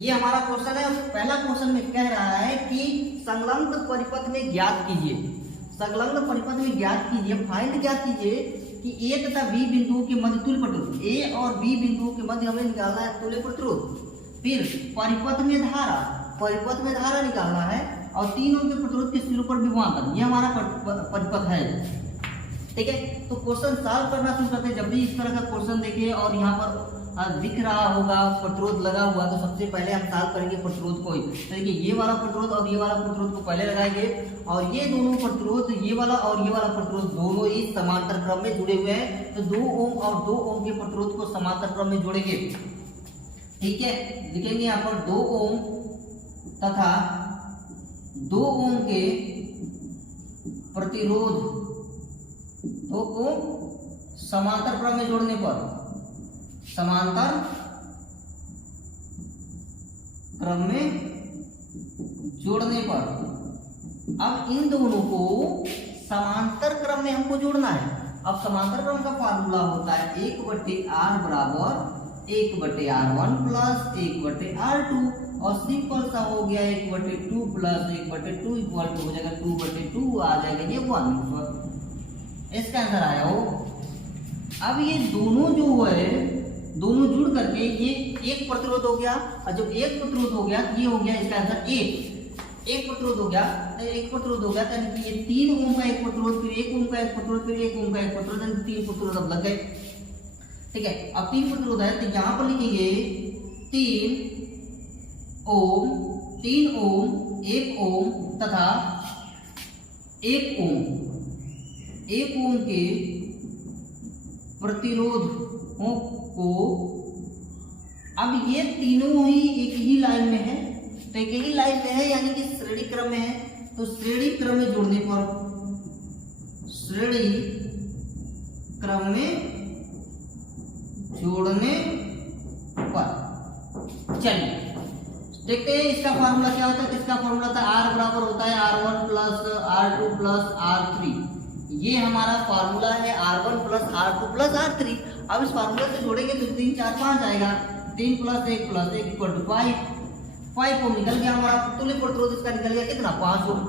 ये हमारा क्वेश्चन है। पहला क्वेश्चन में कह रहा है कि संलग्न परिपथ में ज्ञात कीजिए, संलग्न परिपथ में ज्ञात कीजिए, फाइंड क्या कीजिए कि ए तथा बी बिंदुओं के मध्य तुल्य प्रतिरोध, ए और बी बिंदुओं के मध्य हमें निकालना है तुल्य प्रतिरोध। फिर परिपथ में धारा, परिपथ में धारा निकालना है और 3 ओम के प्रतिरोध के सिरों पर विभवांतर, ये हमारा परिपथ है। ठीक है, तो क्वेश्चन सॉल्व करना शुरू करते हैं। जब भी इस तरह का क्वेश्चन देखिए और यहाँ पर दिख रहा होगा प्रतिरोध लगा हुआ, तो सबसे पहले हम सॉल्व करेंगे प्रतिरोध को। तो देखिए ये वाला प्रतिरोध और ये वाला प्रतिरोध को पहले लगाएंगे और ये दोनों प्रतिरोध, ये वाला और ये वाला प्रतिरोध दोनों ही समांतर क्रम में जुड़े हुए हैं, तो 2 ओम और 2 ओम के प्रतिरोध को समांतर क्रम में जोड़ेंगे। ठीक है, लिखेंगे यहाँ पर 2 ओम तथा 2 ओम के प्रतिरोध, 2 ओम समांतर क्रम में जोड़ने पर, समांतर क्रम में जोड़ने पर, अब इन दोनों को समांतर क्रम में हमको जोड़ना है। अब समांतर क्रम का फार्मूला होता है 1/r बराबर 1/r1 प्लस 1/r2 और सिंपल सा हो गया 1/2 प्लस 1/2 इक्वल टू हो जाएगा 2/2 आ जाएगा, ये 1। इसका आंसर आया हो। अब ये दोनों जो है दोनों जुड़ करके ये एक प्रतिरोध हो गया, और जब एक प्रतिरोध हो गया तो ये हो गया इसका आंसर एक प्रतिरोध हो गया, एक प्रतिरोध हो गया, यानी कि ये 3 ओम का एक प्रतिरोध, फिर 1 ओम का एक प्रतिरोध, फिर 1 ओम का एक प्रतिरोध, यानी 3 प्रतिरोध अब लग गए। ठीक है, अब 3 प्रतिरोध है तो यहाँ पर लिखेंगे 3 ओम, 3 ओम, 1 ओम तथा 1 ओम के प्रतिरोधों को, अब ये तीनों ही एक ही लाइन में है, तो एक ही लाइन में है यानी कि श्रेणी क्रम में है, तो श्रेणी क्रम में जोड़ने पर, श्रेणी क्रम में जोड़ने पर, चलिए देखते हैं इसका फार्मूला क्या होता है। इसका फार्मूला था R बराबर होता है R1 plus R2 plus R3, ये हमारा फार्मूला है R1 plus R2 plus R3। अब इस फार्मूला से जोड़ेंगे तो 3 4 5 आएगा, 3 प्लस 1 प्लस 1 इक्वल टू 5 ओम निकल गया हमारा तुल्य प्रतिरोध, इसका निकल गया कितना 5 ओम।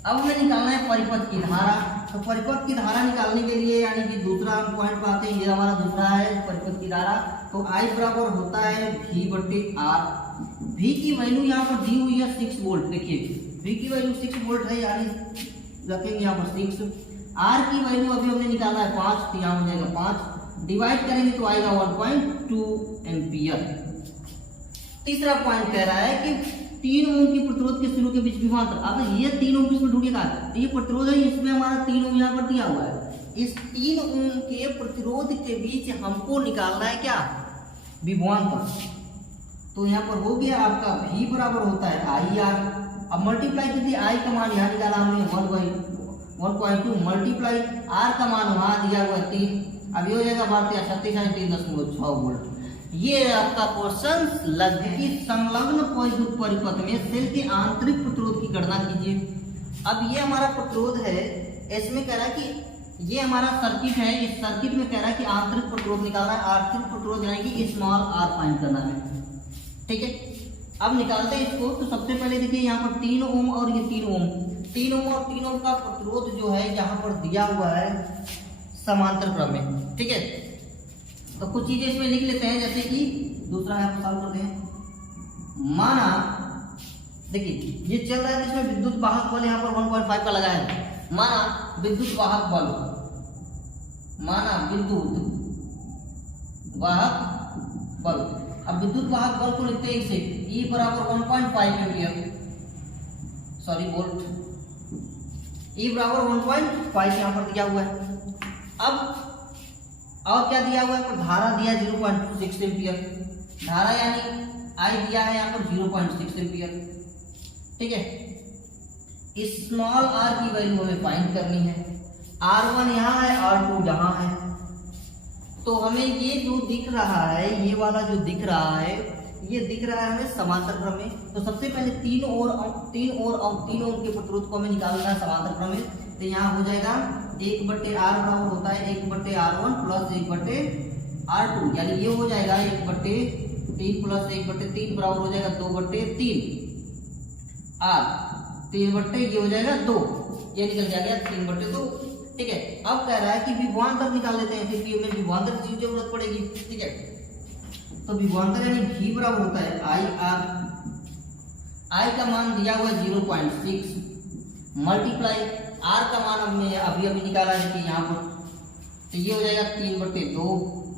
अब हमें निकालना है परिपथ की धारा, तो परिपथ की धारा निकालने के लिए यानी कि दूसरा हम पॉइंट पाते हैं, ये हमारा दूसरा है परिपथ की धारा, तो I बराबर होता है V/R। V की वैल्यू यहाँ पर दी हुई है 6 वोल्ट, देखिए V की वैल्यू 6 वोल्ट है, यानी रखेंगे यहाँ पर 6। R की वैल्यू अभी हमने निकाला है 5, तो यहाँ हो जाएगा 5, डिवाइड करेंगे तो आएगा 1.2 एम्पियर। तीसरा पॉइंट कह रहा है कि 3 ओम की प्रतिरोध के सिरों के बीच विभवांतर, अब ये 3 ओम इसमें ढूंढिएगा, तो ये प्रतिरोध है, इसमें हमारा 3 ओम यहाँ पर दिया हुआ है, इस 3 ओम के प्रतिरोध के बीच हमको निकालना है क्या, विभवांतर। तो यहाँ पर हो गया आपका V बराबर होता है IR। अब मल्टीप्लाई कीजिए, I का मान यहाँ निकाला हमने 1/2 मल्टीप्लाई R का मान वहां दिया हुआ है 3, अब ये हो जाएगा 36.3.6 वोल्ट। ये आपका क्वेश्चन लग कि संलग्न परिपथ में सेल के आंतरिक प्रतिरोध की गणना कीजिए। अब ये हमारा प्रतिरोध है, इसमें कह रहा है कि ये हमारा सर्किट है, इस सर्किट में कह रहा है कि आंतरिक प्रतिरोध निकालना है, आंतरिक प्रतिरोध यानी कि स्मॉल r फाइंड करना है। ठीक है, अब निकालते हैं इसको। तो सबसे पहले देखिए यहाँ पर 3 ओम और ये 3 ओम, 3 ओम और 3 ओम का प्रतिरोध जो है यहाँ पर दिया हुआ है समांतर क्रम में। ठीक है, तो कुछ चीजें इसमें लिख लेते हैं, जैसे कि दूसरा है हम सॉल्व करते हैं। माना देखिए ये चल रहा है, इसमें विद्युत वाहक बल यहाँ पर 1.5 का लगा है। माना विद्युत वाहक बल, माना विद्युत वाहक बल, अब विद्युत वाहक बल को लिखते हैं इसे E बराबर 1.5 एम्पियर, सॉरी वोल्ट, E बराबर 1.5 यहाँ पर दिया हुआ है। अब और क्या दिया हुआ है, धारा दिया 0.6 एम्पियर, धारा यानी I दिया है यहाँ पर 0.6 एम्पियर। ठीक है, स्मॉल r की वैल्यू हमें फाइंड करनी है, R1 यहाँ है, R2 यहाँ है, तो हमें ये जो दिख रहा है, ये वाला जो दिख रहा है, ये दिख रहा है हमें समांतर क्रम में। तो सबसे पहले 3 ओम के प्रतिरोध को हमें निकालना है समांतर क्रम में, तो यहाँ हो जाएगा 1/r बराबर होता है 1/r1 प्लस 1/r2, यानी ये हो जाएगा 1/r1 3 प्लस 1/3 बराबर हो जाएगा 2/3 आर 3/, ये हो जाएगा 2, ये निकल जाएगा 3/2। ठीक है, अब कह रहा है कि विभवांतर निकाल लेते हैं, क्योंकि हमें विभवांतर की जरूरत पड़ेगी। ठीक है, तो विभवांतर यानी V बराबर होता है आई आर, आई का मान दिया हुआ 0.6 मल्टीप्लाई आर का मान हमने अभी निकाला है कि यहाँ पर, तो ये हो जाएगा 3/2,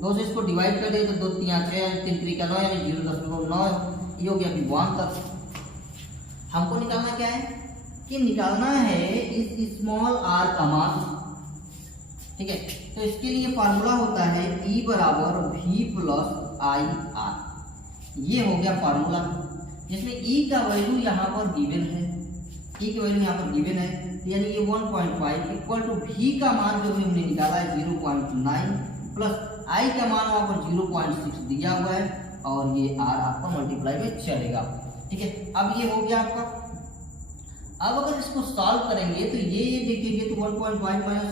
2 से इसको डिवाइड कर दे तो 2 3 6 3 3 का 9 यानी 0.9, ये हो गया विभवांतर। हमको निकालना क्या है कि निकालना है इस स्मॉल आर का मान। ठीक है, तो इसके लिए फार्मूला होता है E बराबर V प्लस आई आर, ये हो गया फार्मूला, जिसमें E का वैल्यू यहाँ पर गिवन है, E का वैल्यू यहाँ पर गिवन है, यानी ये 1.5 इक्वल टू V का मान जो हमने निकाला है 0.9 प्लस I का मान वहाँ पर 0.6 दिया हुआ है, और ये R आपका मल्टीप्लाई में चलेगा। ठीक है, अब ये हो गया आपका। अब अगर इसको सॉल्व करेंगे तो ये देखिए तो 1.5 माइनस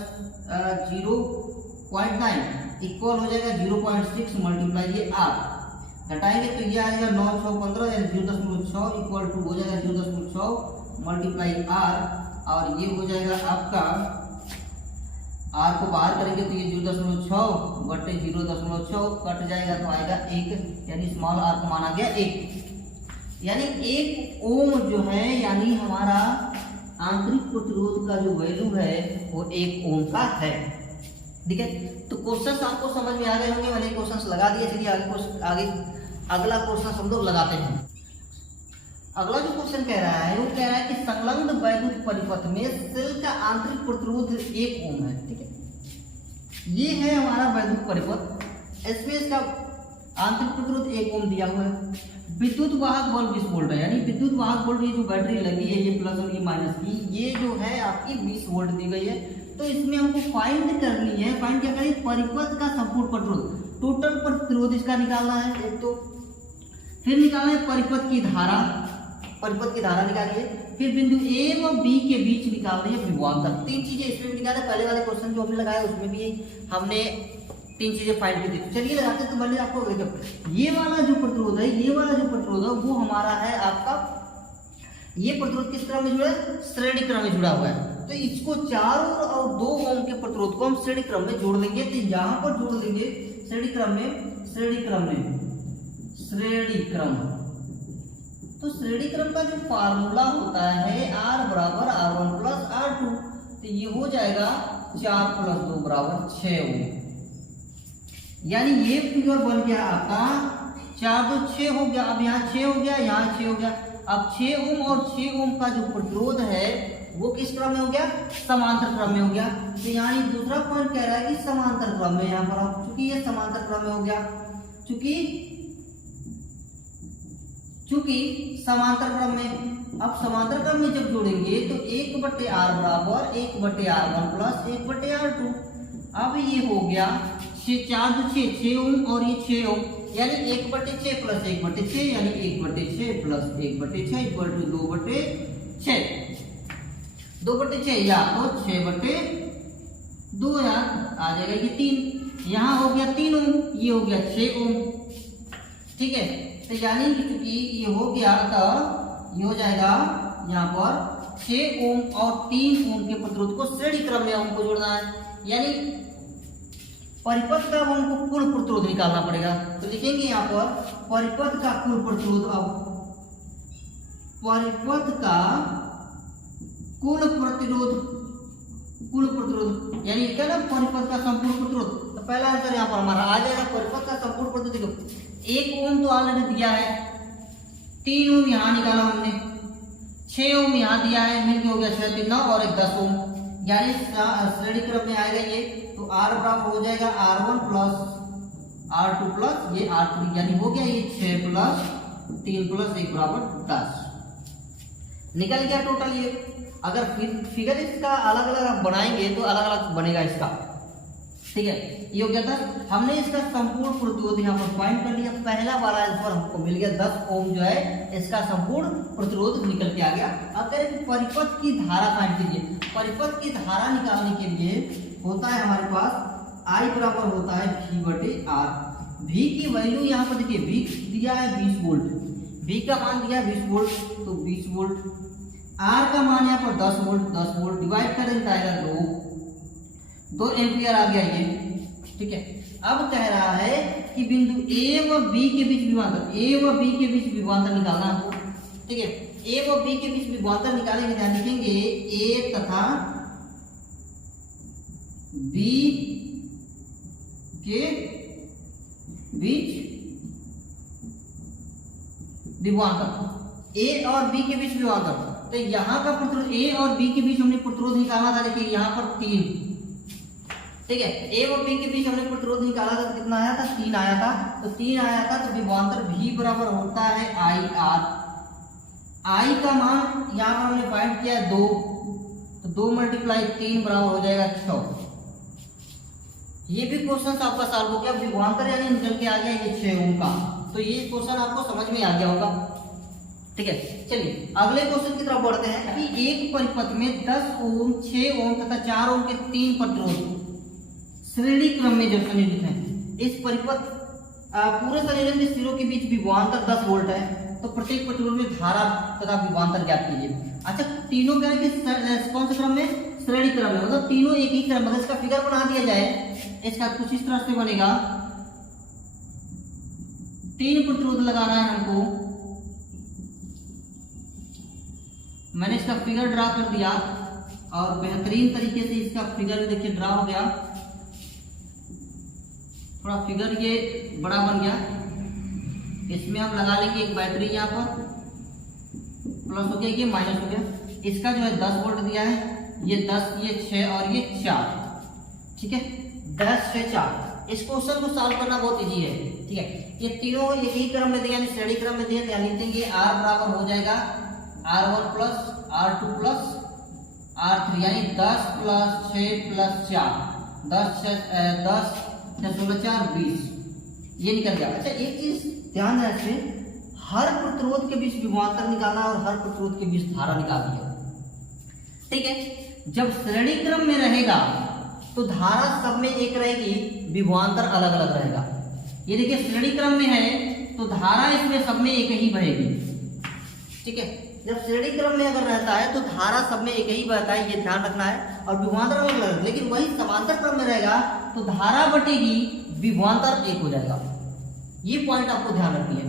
0.9 इक्वल हो जाएगा 0.6 मल्टीप्लाई ये R, घटाएंगे तो ये आएगा 9 6 15 यानी 0.6 इक्वल टू हो जाएगा 0.6 मल्टीप्लाई R, और ये हो जाएगा आपका R को बाहर करेंगे तो ये 0.6 बटे 0.6 कट जाएगा तो आएगा 1, यानी स्मॉल r को माना गया 1, यानी 1 ओम जो है यानी हमारा आंतरिक प्रतिरोध का जो वैल्यू है वो 1 ओम का है। ठीक है, तो क्वेश्चन आपको समझ में आ गए होंगे, मैंने क्वेश्चन लगा दिए। चलिए आगे अगला क्वेश्चन हम लोग लगाते हैं। अगला जो क्वेश्चन कह रहा है वो कह रहा है कि संलग्न वैद्युत परिपथ में सेल का आंतरिक प्रतिरोध 1 ओम है। ठीक है, ये है हमारा वैद्युत परिपथ, इसमें इसका आंतरिक प्रतिरोध 1 ओम दिया हुआ है। विद्युत वाहक बल 20 वोल्ट है, यानी विद्युत वाहक बल ये जो बैटरी लगी है ये प्लस और ये माइनस की, ये जो है आपकी 20 वोल्ट दी गई है। तो इसमें हमको फाइंड करनी है, फाइंड क्या करें, परिपथ का संपूर्ण प्रतिरोध, टोटल प्रतिरोध इसका निकालना है एक तो, फिर निकालना है परिपथ की धारा, परिपथ की धारा निकालिए, फिर बिंदु A व B के बीच निकालनी है विभवांतर। 3 चीजें इसमें भी निकाले, पहले वाले क्वेश्चन जो हमने लगाया उसमें भी हमने 3 चीजें फाइंड की थी। चलिए लगाते तो पहले आपको देखो ये वाला जो प्रतिरोध है, ये वाला जो प्रतिरोध है वो हमारा है आपका, ये प्रतिरोध किस क्रम में जुड़ा है, श्रेणी क्रम में जुड़ा हुआ है। तो इसको 4 और 2 ओम के प्रतिरोध को हम श्रेणी क्रम में जोड़ देंगे, तो यहाँ पर जोड़ देंगे श्रेणी क्रम में, श्रेणी क्रम में, श्रेणी क्रम। तो श्रेणी क्रम का जो फार्मूला होता है R बराबर R1 प्लस R2, तो ये हो जाएगा 4 प्लस 2 बराबर 6 ओम, यानी ये फिगर बन गया आपका 4 2 6 हो गया। अब यहाँ 6 हो गया, यहाँ 6 हो गया। अब 6 ओम और 6 ओम का जो प्रतिरोध है वो किस क्रम में हो गया, समांतर क्रम में हो गया। तो यहाँ दूसरा पॉइंट कह रहा है कि समांतर क्रम में, यहाँ पर चूंकि ये समांतर क्रम में हो गया, चूंकि समांतर क्रम में, अब समांतर क्रम में जब जोड़ेंगे तो 1/r बराबर 1/r1 प्लस 1/r2। अब ये हो गया 4 2 6 ओम और ये 6 ओम, यानी 1/6 प्लस 1/6 यानी 1/6 प्लस 1/6 इक्वल टू 2/6, 2/6 या तो 6/2 यार आ जाएगा ये 3, यहाँ हो गया 3 ओम, ये हो गया 6 ओम। ठीक है, तो यानी चूंकि ये हो गया तो ये हो जाएगा यहाँ पर 6 ओम और 3 ओम के प्रतिरोध को श्रेणी क्रम में हमको जोड़ना है, यानी परिपथ का हमको कुल प्रतिरोध निकालना पड़ेगा। तो लिखेंगे यहाँ पर परिपथ का कुल प्रतिरोध। अब परिपथ का कुल प्रतिरोध यानी क्या ना, परिपथ का संपूर्ण प्रतिरोध। तो पहला आंसर यहाँ पर हमारा आ जाएगा, परिपथ का संपूर्ण प्रतिरोध। देखो 1 ओम तो ऑलरेडी दिया है, 3 ओम यहाँ निकाला हमने, 6 ओम यहाँ दिया है, मिलकर हो गया 6 3 9 और 1 10 ओम, यानी श्रेणी क्रम में आएगा ये। तो R बराबर हो जाएगा R1 प्लस R2 प्लस ये R3, यानी हो गया ये 6 प्लस 3 प्लस 1 बराबर 10। निकल गया टोटल ये। अगर फिगर इसका अलग अलग बनाएंगे तो अलग अलग बनेगा इसका। ठीक है, ये हो गया था, हमने इसका संपूर्ण प्रतिरोध यहाँ पर फाइंड कर लिया। पहला वाला आंसर हमको मिल गया 10 ओम जो है इसका संपूर्ण प्रतिरोध निकल के आ गया। अब कह रहे हैं परिपथ की धारा फाइंड कीजिए। परिपथ की धारा निकालने के लिए होता है हमारे पास I बराबर होता है V/R। V की वैल्यू यहाँ पर देखिए, V दिया है 20 वोल्ट, V का मान दिया है 20 वोल्ट, तो 20 वोल्ट, R का मान यहाँ पर 10 वोल्ट, 10 वोल्ट डिवाइड कर देता है 2 एम्पियर आ गया ये, ठीक है। अब कह रहा है कि बिंदु A व B के बीच विभवांतर, A व B के बीच विभवांतर निकालना आपको, ठीक है। A व B के बीच विभवांतर निकालेंगे, ध्यान लिखेंगे A तथा B के बीच विभवांतर, A और B के बीच विभवांतर। तो यहाँ का प्रतिरोध A और B के बीच हमने प्रतिरोध निकाला था, देखिए यहाँ पर 3, ठीक है। A और B के बीच हमने प्रतिरोध निकाला था, कितना आया था 3 आया था, तो 3 आया था, तो विभवांतर V बराबर होता है IR। I का मान यहाँ पर हमने फाइंड किया है 2, तो 2 मल्टीप्लाई 3 बराबर हो जाएगा 6। ये भी क्वेश्चन आपका सॉल्व हो गया, विभवांतर यानी निकल के आ गया ये 6 ओम का, तो ये क्वेश्चन आपको समझ में आ गया होगा, ठीक है। चलिए अगले क्वेश्चन की तरफ बढ़ते हैं कि एक परिपथ में 10 ओम, 6 ओम तथा 4 ओम के 3 प्रतिरोध श्रेणी क्रम में जो संयोजित हैं, इस परिपथ पूरे संयोजन के सिरों के बीच विभवांतर 10 वोल्ट है, तो प्रत्येक प्रतिरोध में धारा तथा विभवांतर ज्ञात कीजिए। अच्छा, तीनों क्या है, कौन से क्रम में, श्रेणी क्रम में, मतलब तीनों एक ही क्रम, अगर इसका फिगर बना दिया जाए, इसका कुछ इस तरह से बनेगा, 3 प्रतिरोध लगाना है हमको, मैंने इसका फिगर ड्रा कर दिया और बेहतरीन तरीके से इसका फिगर देखिए ड्रा हो गया, थोड़ा फिगर ये बड़ा बन गया। इसमें हम लगा लेंगे एक बैटरी, यहाँ पर प्लस हो गया, ये माइनस हो गया, इसका जो है 10 वोल्ट दिया है, ये 10, ये 6 और ये 4, ठीक है, 10 6 4। इस क्वेश्चन को सॉल्व करना बहुत इजी है, ठीक है। ये तीनों एक ही क्रम में दिया, यानी श्रेणी क्रम में दिया, ध्यान लिखेंगे R बराबर हो जाएगा R1 plus R2 plus R3, यानी 10 प्लस 6 प्लस 4, 10 16 4 20, ये निकल गया। अच्छा, एक चीज ध्यान है, इसमें हर प्रतिरोध के बीच विभवांतर निकालना और हर प्रतिरोध के बीच धारा निकालनी है, ठीक है। जब श्रेणी क्रम में रहेगा तो धारा सब में एक रहेगी, विभवांतर अलग अलग रहेगा। ये देखिए श्रेणी क्रम में है तो धारा इसमें सब में एक ही बहेगी, ठीक है। जब श्रेणी क्रम में अगर रहता है तो धारा सब में एक ही बहता है, ये ध्यान रखना है, और विभवांतर अलग अलग। लेकिन वही समांतर क्रम में रहेगा तो धारा बटेगी, विभवांतर एक हो जाएगा। ये पॉइंट आपको ध्यान रखनी है।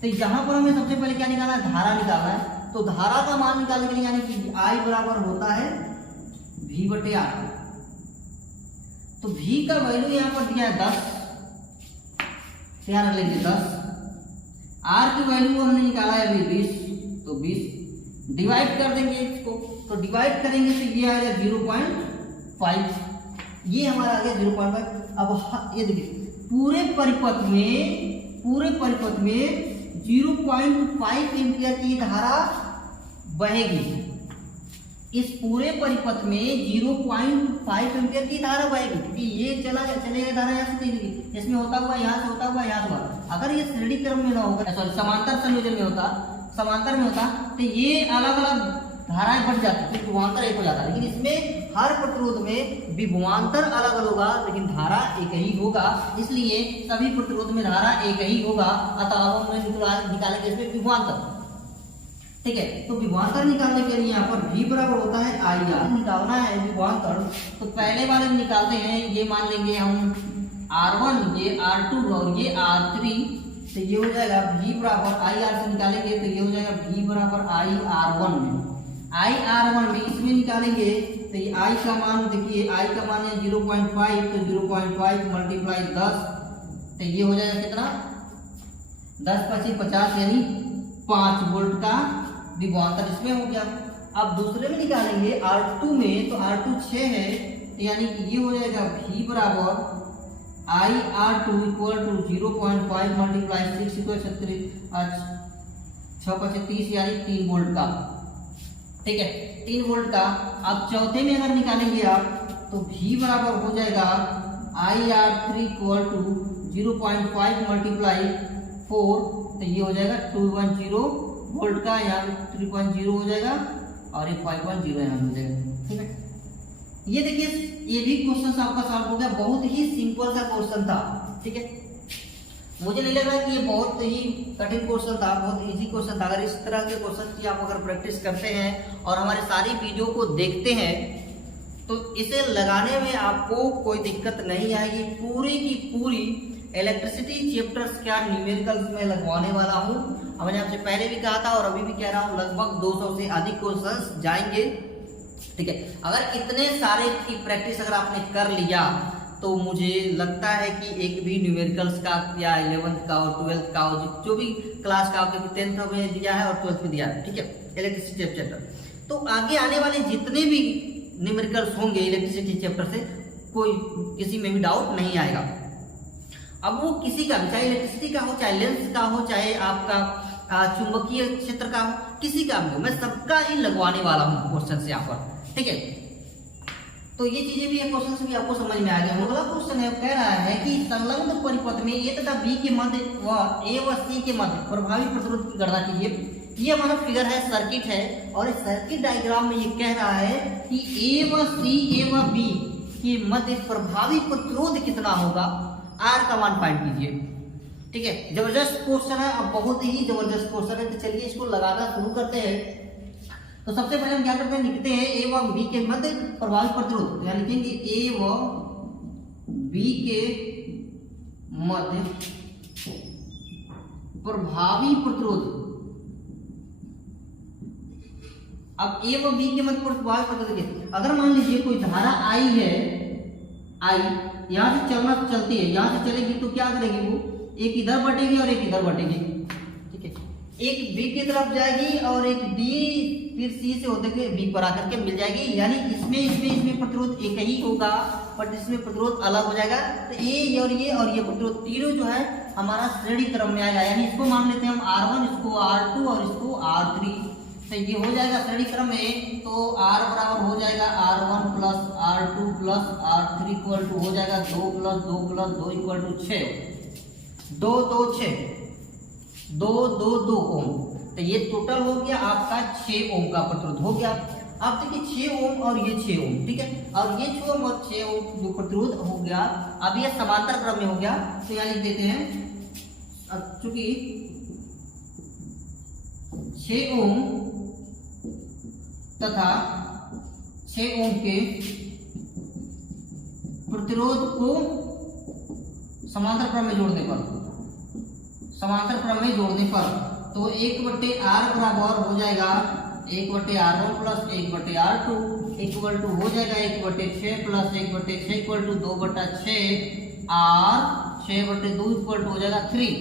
तो यहाँ पर हमें सबसे पहले क्या निकालना है, धारा निकालना है। तो धारा का मान निकालने के लिए यानी कि I बराबर होता है V बटे R। तो V का वैल्यू यहाँ पर दिया है 10, ध्यान रख लेंगे 10। R की वैल्यू हमने निकाला है अभी 20, तो 20 डिवाइड कर देंगे इसको, तो डिवाइड करेंगे तो ये आ गया 0.5, ये हमारा आ गया 0.5। अब ये देखिए पूरे परिपथ में 0.5 एम्पियर की धारा बहेगी। इस पूरे परिपथ में 0.5 एम्पियर की धारा बहेगी, क्योंकि ये चलेगा धारा यहाँ से, देखिए इसमें होता हुआ यहाँ से होता हुआ यहाँ से। अगर ये श्रेणी क्रम में ना होगा, सॉरी समांतर संयोजन में होता, समांतर में होता, तो ये अलग अलग धाराएं बढ़ जाती, तो विभवांतर एक हो जाता। लेकिन इसमें हर प्रतिरोध में विभवांतर अलग अलग होगा, लेकिन धारा एक ही होगा, इसलिए सभी प्रतिरोध में धारा एक ही होगा। अतः हम निकालेंगे इसमें विभवांतर, ठीक है। तो विभवांतर निकालने के लिए यहाँ पर V बराबर होता है IR। निकालना है विभवांतर, तो पहले वाले में निकालते हैं, ये मान लेंगे हम R1, ये R2 और ये R3, तो ये हो जाएगा V बराबर IR से निकालेंगे तो ये हो जाएगा V बराबर IR1 में, IR1 में इसमें निकालेंगे तो ये I का मान देखिए, I का मान है 0.5, तो 0.5 मल्टीप्लाई 10, तो ये हो जाएगा कितना, 10 × 50 यानी 5 वोल्ट का विभवांतर इसमें हो गया। अब दूसरे में निकालेंगे R2 में, तो R2 6 है, यानी कि ये हो जाएगा V बराबर IR2 equal to 0.5 multiply 6 equal 6×30 यानी 3 वोल्ट का, ठीक है, 3 वोल्ट का। अब चौथे में अगर निकालेंगे आप तो V बराबर हो जाएगा IR3 इक्वल टू 0.5 मल्टीप्लाई 4, तो ये हो जाएगा 210 वोल्ट का, यहाँ 3.0 हो जाएगा और ये 5.0 यहाँ हो जाएगा, ठीक है। ये देखिए ये भी क्वेश्चन आपका सॉल्व हो गया, बहुत ही सिंपल सा क्वेश्चन था, ठीक है। मुझे नहीं लग रहा कि ये बहुत ही कठिन क्वेश्चन था, बहुत इजी क्वेश्चन था। अगर इस तरह के क्वेश्चन की आप अगर प्रैक्टिस करते हैं और हमारे सारी वीडियो को देखते हैं तो इसे लगाने में आपको कोई दिक्कत नहीं आएगी। पूरी की पूरी इलेक्ट्रिसिटी चैप्टर्स क्या न्यूमेरिकल्स में लगवाने वाला हूँ। मैंने आपसे पहले भी कहा था और अभी भी कह रहा हूँ, लगभग 200 से अधिक क्वेश्चंस जाएंगे। ठीक है, अगर इतने सारे की प्रैक्टिस अगर आपने कर लिया तो मुझे लगता है कि एक भी न्यूमेरिकल्स का या 11th का और 12th का और जो भी क्लास का, क्योंकि 10th में दिया है और 12th में दिया है, ठीक है, इलेक्ट्रिसिटी चैप्टर, तो आगे आने वाले जितने भी न्यूमेरिकल्स होंगे इलेक्ट्रिसिटी चैप्टर से कोई किसी में भी डाउट नहीं आएगा। अब वो किसी का भी, चाहे इलेक्ट्रिसिटी का हो, चाहे लेंस का हो, चाहे आपका चुंबकीय क्षेत्र का हो, किसी का भी हो, मैं सबका ही लगवाने वाला हूँ क्वेश्चन यहाँ पर। ठीक है, तो ये चीजें भी क्वेश्चन भी आपको समझ में आ गया। अगला क्वेश्चन है, कह रहा है कि संलग्न परिपथ में ए तथा बी के मध्य व ए व सी के मध्य प्रभावी प्रतिरोध की गणना कीजिए। ये हमारा फिगर है, सर्किट है, और इस सर्किट डायग्राम में ये कह रहा है कि ए व सी, ए व बी के मध्य प्रभावी प्रतिरोध कितना होगा, आर का मान फाइंड कीजिए। ठीक है, जबरदस्त क्वेश्चन है, अब बहुत ही जबरदस्त क्वेश्चन है। तो चलिए इसको लगाना शुरू करते हैं। तो सबसे पहले हम क्या करते हैं, लिखते हैं ए व बी के मध्य प्रभावी प्रतिरोध, तो यहाँ लिखेंगे ए व बी के मध्य प्रभावी प्रतिरोध। अब ए व बी के मध्य प्रभावी प्रतिरोध, अगर मान लीजिए कोई धारा आई है, आई यहां से चलती है, यहां से चलेगी तो क्या करेगी, वो एक इधर बटेगी और एक इधर बटेगी। ठीक है, एक बी की तरफ जाएगी और एक डी फिर सी से होते हुए बी पर आकर के मिल जाएगी, यानी इसमें प्रतिरोध एक ही होगा, बट इसमें प्रतिरोध अलग हो जाएगा। तो ये और ये प्रतिरोध तीनों जो है हमारा श्रेणी क्रम में आएगा, यानी इसको मान लेते हैं हम R1, इसको R2 और इसको R3। तो ये हो जाएगा श्रेणी क्रम में, तो R बराबर हो जाएगा R1 plus R2 plus R3 equal to हो जाएगा 2 प्लस 2 प्लस 2 इक्वल टू 6, 2 2 6, 2 2 2 ओम। तो ये टोटल हो गया आपका 6 ओम का प्रतिरोध हो गया। अब देखिए 6 ओम और ये 6 ओम, ठीक है, और ये 6 ओम और 6 ओम जो प्रतिरोध हो गया, अब ये समांतर क्रम में हो गया। तो यहाँ लिख देते हैं, अब चूंकि 6 ओम तथा 6 ओम के प्रतिरोध को समांतर क्रम में जोड़ने पर तो 1/R बराबर हो जाएगा 1/R1 plus 1/R2 equal to हो जाएगा 1/6 plus 1/6 equal to 2/6 R 6/2 equal to हो जाएगा 3।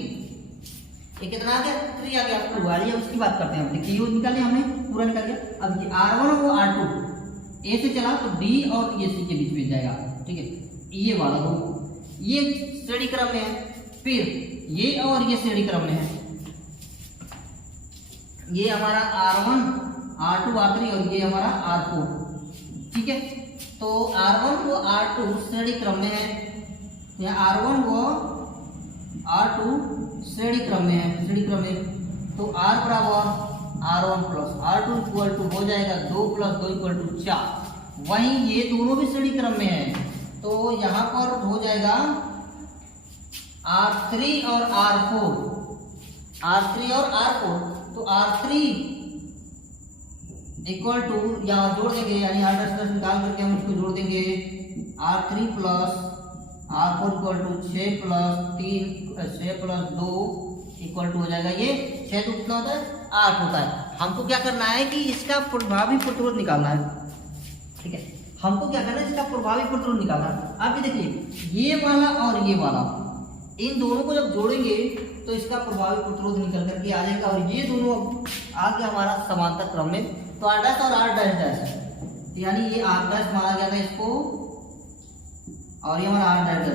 ये कितना आ गया, 3 आ गया। आपको वाली है उसकी बात करते हैं। देखिए ये निकाले हमने, पूरा निकाल गया। अब ये R1 वो R2 ए से चला तो D और ये C के बीच में जाएगा। ठीक है, ये वाला हो, ये श्रेणी क्रम में है, फिर ये और ये श्रेणी क्रम में है, ये हमारा R1 R2 R3 और ये हमारा R4। ठीक है, तो R1 वो R2 श्रेणी क्रम में है, यहाँ R1 वो R2 श्रेणी क्रम में है, तो R बराबर R1 plus R2 equal to हो जाएगा 2 प्लस 2 इक्वल टू 4। वहीं ये दोनों भी श्रेणी क्रम में है, तो यहाँ पर हो जाएगा R3 और R4, तो R3 इक्वल टू यहाँ जोड़ देंगे, यानी R' निकाल करके हम इसको जोड़ देंगे, R3 plus R4 equal to 6 plus 2 equal to हो जाएगा, ये 6 तो कितना होता है 8 होता है। हमको क्या करना है कि इसका प्रभावी प्रतिरोध निकालना है। ठीक है, हमको क्या करना है, इसका प्रभावी प्रतिरोध निकालना है। अब देखिए ये वाला और ये वाला, इन दोनों को जब जोड़ेंगे तो इसका प्रभावी प्रतिरोध निकल करके आ जाएगा, और ये दोनों आ गया हमारा समांतर क्रम में। तो R' और R', यानी ये R' माना गया था इसको, और ये हमारा R',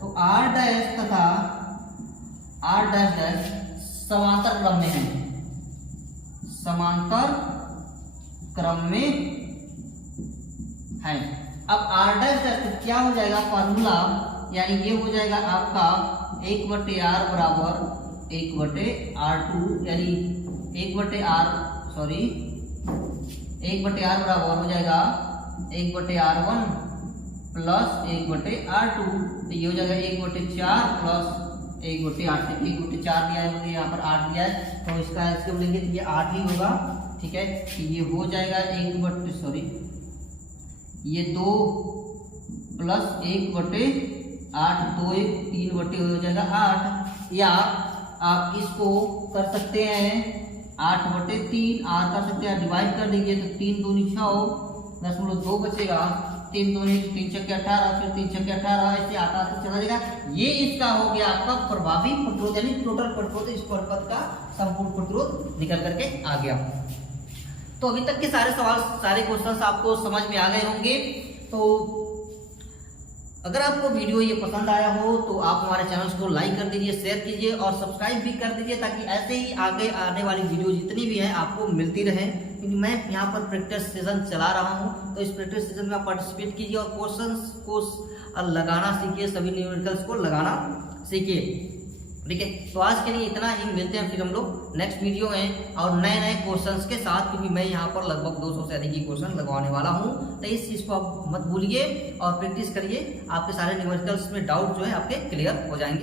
तो R' तथा R' समांतर क्रम में है, समांतर क्रम में है। अब R' क्या हो जाएगा फॉर्मूला, यानी ये हो जाएगा आपका 1/R बराबर 1/R2, यानी 1/R बराबर हो जाएगा 1/R1 प्लस 1/R2, तो ये हो जाएगा 1/4 प्लस 1/8 से 1/4 दिया है, मुझे यहाँ पर 8 दिया है, तो इसका इसके बोलेंगे तो ये 8 ही होगा। ठीक है, तो ये हो जाएगा ये 2 प्लस 1/8, 2 1 3 हो जाएगा 8, या आप इसको कर सकते हैं 8/3 आर कर सकते हैं, डिवाइड कर देंगे तो 3 दूनी 6 10.2 बचेगा, 3 दूनी 3 छक्के 18, फिर 3 छक्के 18, ऐसे आता चला जाएगा। ये इसका हो गया आपका प्रभावी प्रतिरोध, यानी टोटल प्रतिरोध, इस परिपथ का संपूर्ण प्रतिरोध निकल करके आ गया। तो अभी तक के सारे सवाल, सारे क्वेश्चंस आपको समझ में आ गए होंगे। तो अगर आपको वीडियो ये पसंद आया हो तो आप हमारे चैनल को लाइक कर दीजिए, शेयर कीजिए और सब्सक्राइब भी कर दीजिए, ताकि ऐसे ही आगे आने वाली वीडियो जितनी भी है आपको मिलती रहे। क्योंकि मैं यहाँ पर प्रैक्टिस सेशन चला रहा हूँ, तो इस प्रैक्टिस सेशन में आप पार्टिसिपेट कीजिए और क्वेश्चंस को लगाना सीखिए, सभी न्यूमेरिकल्स को लगाना सीखिए। ठीक है, तो आज के लिए इतना ही, मिलते हैं फिर हम लोग नेक्स्ट वीडियो में और नए नए क्वेश्चंस के साथ, क्योंकि मैं यहाँ पर लगभग 200 से अधिक ही क्वेश्चन लगवाने वाला हूँ। तो इस चीज़ को आप मत भूलिए और प्रैक्टिस करिए, आपके सारे न्यूमेरिकल्स में डाउट जो है आपके क्लियर हो जाएंगे।